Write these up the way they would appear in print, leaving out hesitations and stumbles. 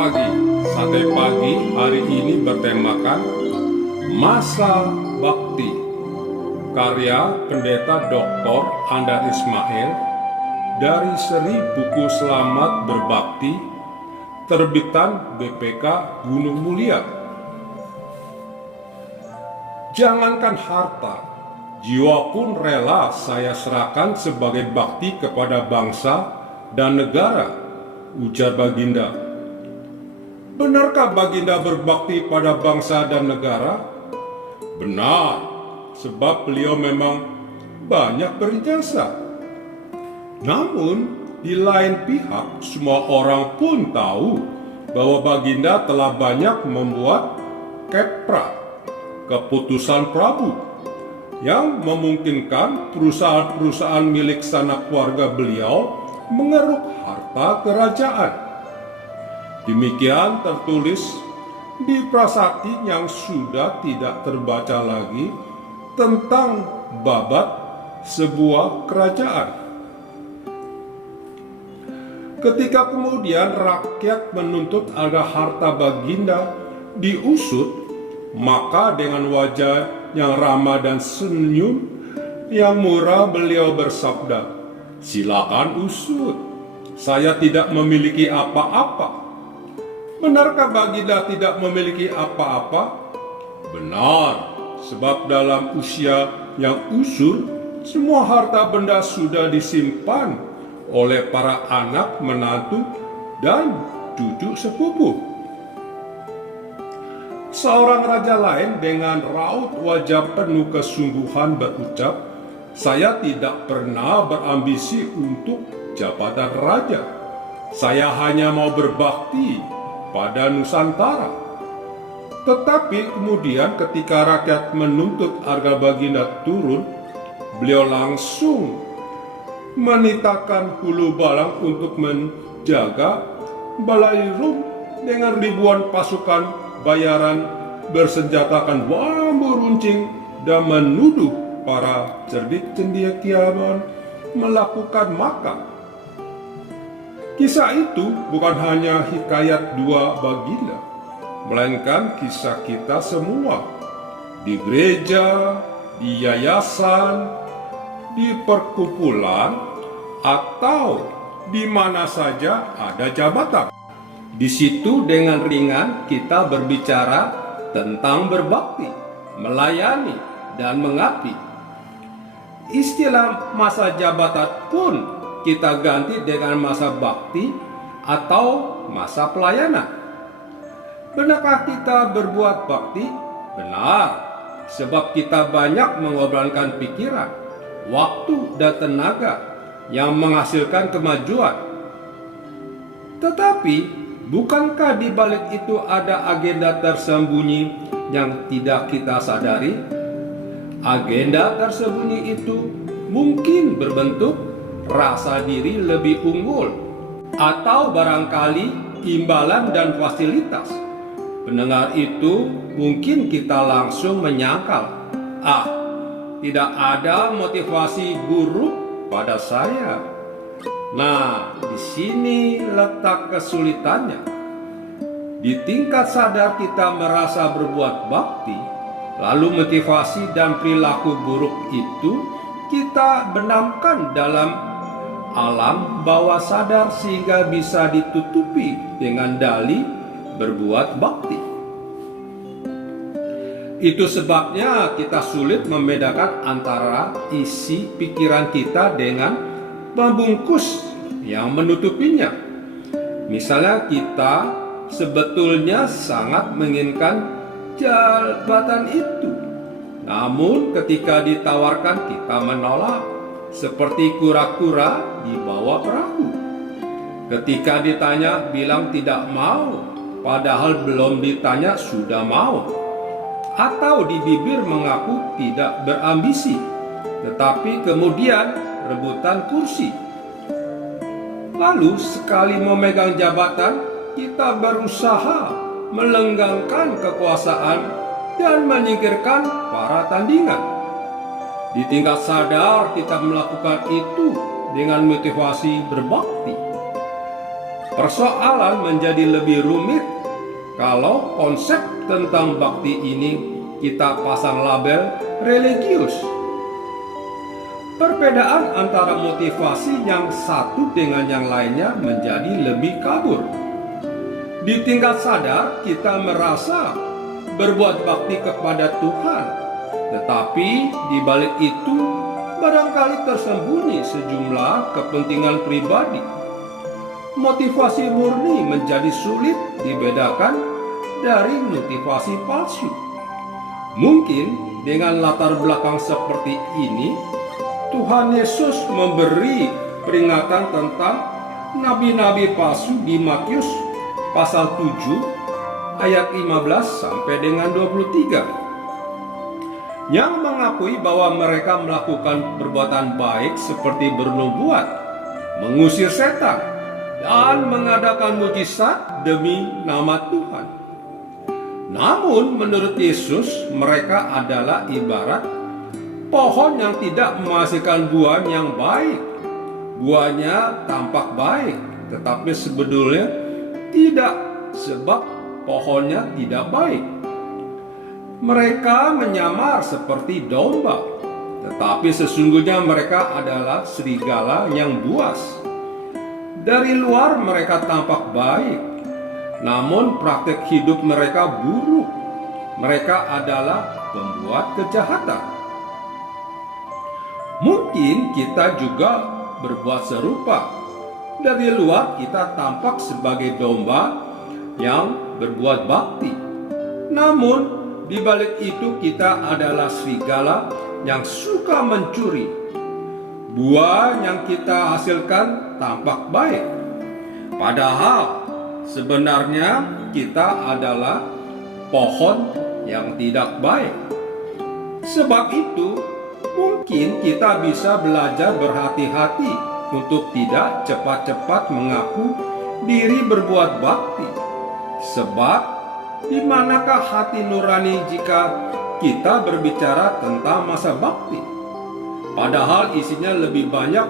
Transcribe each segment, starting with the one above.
pagi. Sate pagi hari ini bertemakan Masa Bakti, karya Pendeta Dr. Andar Ismail dari seri buku Selamat Berbakti, terbitan BPK Gunung Mulia. Jangankan harta, jiwa pun rela saya serahkan sebagai bakti kepada bangsa dan negara, ujar Baginda. Benarkah Baginda berbakti pada bangsa dan negara? Benar, sebab beliau memang banyak berjasa. Namun, di lain pihak, semua orang pun tahu bahwa Baginda telah banyak membuat kepra, keputusan Prabu, yang memungkinkan perusahaan-perusahaan milik sanak keluarga beliau mengeruk harta kerajaan. Demikian tertulis di prasasti yang sudah tidak terbaca lagi tentang babat sebuah kerajaan. Ketika kemudian rakyat menuntut agar harta Baginda diusut, maka dengan wajah yang ramah dan senyum yang murah beliau bersabda, "Silakan usut, saya tidak memiliki apa-apa." Benarkah Baginda tidak memiliki apa-apa? Benar, sebab dalam usia yang usur, semua harta benda sudah disimpan oleh para anak, menantu, dan cucu sepupu. Seorang raja lain dengan raut wajah penuh kesungguhan berucap, "Saya tidak pernah berambisi untuk jabatan raja. Saya hanya mau berbakti pada Nusantara." Tetapi kemudian ketika rakyat menuntut agar Baginda turun, beliau langsung menitahkan hulu balang untuk menjaga Balairum dengan ribuan pasukan bayaran bersenjatakan bambu runcing dan menuduh para cerdik cendekiawan melakukan makar. Kisah itu bukan hanya hikayat dua Baginda, melainkan kisah kita semua. Di gereja, di yayasan, di perkumpulan, atau di mana saja ada jabatan. Di situ dengan ringan kita berbicara tentang berbakti, melayani, dan mengabdi. Istilah masa jabatan pun kita ganti dengan masa bakti atau masa pelayanan. Benarkah kita berbuat bakti? Benar, sebab kita banyak mengorbankan pikiran, waktu, dan tenaga yang menghasilkan kemajuan. Tetapi bukankah di balik itu ada agenda tersembunyi yang tidak kita sadari? Agenda tersembunyi itu mungkin berbentuk rasa diri lebih unggul, atau barangkali imbalan dan fasilitas. Pendengar itu mungkin kita langsung menyangkal, tidak ada motivasi buruk pada saya. Nah, di sini letak kesulitannya. Di tingkat sadar kita merasa berbuat bakti, lalu motivasi dan perilaku buruk itu kita benamkan dalam alam bawah sadar sehingga bisa ditutupi dengan dalih berbuat bakti. Itu sebabnya kita sulit membedakan antara isi pikiran kita dengan pembungkus yang menutupinya. Misalnya kita sebetulnya sangat menginginkan jabatan itu, namun ketika ditawarkan kita menolak, seperti kura-kura di bawah perahu. Ketika ditanya bilang tidak mau, padahal belum ditanya sudah mau. Atau di bibir mengaku tidak berambisi, tetapi kemudian rebutan kursi. Lalu sekali memegang jabatan, kita berusaha melenggangkan kekuasaan dan menyingkirkan para tandingan. Di tingkat sadar kita melakukan itu dengan motivasi berbakti. Persoalan menjadi lebih rumit kalau konsep tentang bakti ini kita pasang label religius. Perbedaan antara motivasi yang satu dengan yang lainnya menjadi lebih kabur. Di tingkat sadar, kita merasa berbuat bakti kepada Tuhan, tetapi di balik itu barangkali tersembunyi sejumlah kepentingan pribadi. Motivasi murni menjadi sulit dibedakan dari motivasi palsu. Mungkin dengan latar belakang seperti ini, Tuhan Yesus memberi peringatan tentang nabi-nabi palsu di Matius pasal 7 ayat 15 sampai dengan 23, yang mengakui bahwa mereka melakukan perbuatan baik seperti bernubuat, mengusir setan, dan mengadakan mujizat demi nama Tuhan. Namun menurut Yesus, mereka adalah ibarat pohon yang tidak menghasilkan buah yang baik. Buahnya tampak baik, tetapi sebetulnya tidak, sebab pohonnya tidak baik. Mereka menyamar seperti domba, tetapi sesungguhnya mereka adalah serigala yang buas. Dari luar mereka tampak baik, namun praktek hidup mereka buruk. Mereka adalah pembuat kejahatan. Mungkin kita juga berbuat serupa. Dari luar kita tampak sebagai domba yang berbuat bakti, namun di balik itu kita adalah serigala yang suka mencuri. Buah yang kita hasilkan tampak baik, padahal sebenarnya kita adalah pohon yang tidak baik. Sebab itu mungkin kita bisa belajar berhati-hati untuk tidak cepat-cepat mengaku diri berbuat bakti. Sebab di manakah hati nurani jika kita berbicara tentang masa bakti? Padahal isinya lebih banyak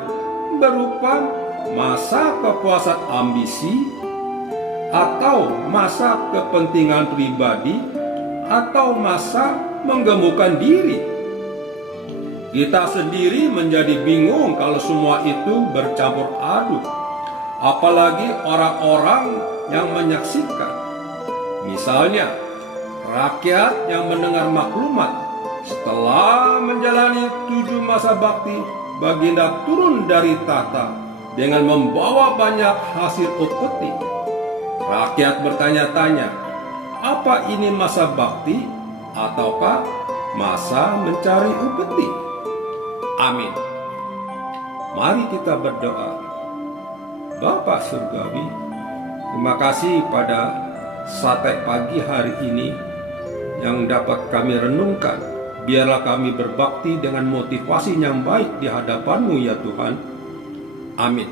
berupa masa kepuasan ambisi, atau masa kepentingan pribadi, atau masa menggemukkan diri. Kita sendiri menjadi bingung kalau semua itu bercampur aduk, apalagi orang-orang yang menyaksikan. Misalnya, rakyat yang mendengar maklumat setelah menjalani 7 masa bakti, Baginda turun dari tahta dengan membawa banyak hasil upeti. Rakyat bertanya-tanya, apa ini masa bakti ataukah masa mencari upeti? Amin. Mari kita berdoa. Bapa Surgawi, terima kasih pada sate pagi hari ini yang dapat kami renungkan. Biarlah kami berbakti dengan motivasi yang baik di hadapan-Mu ya Tuhan. Amin.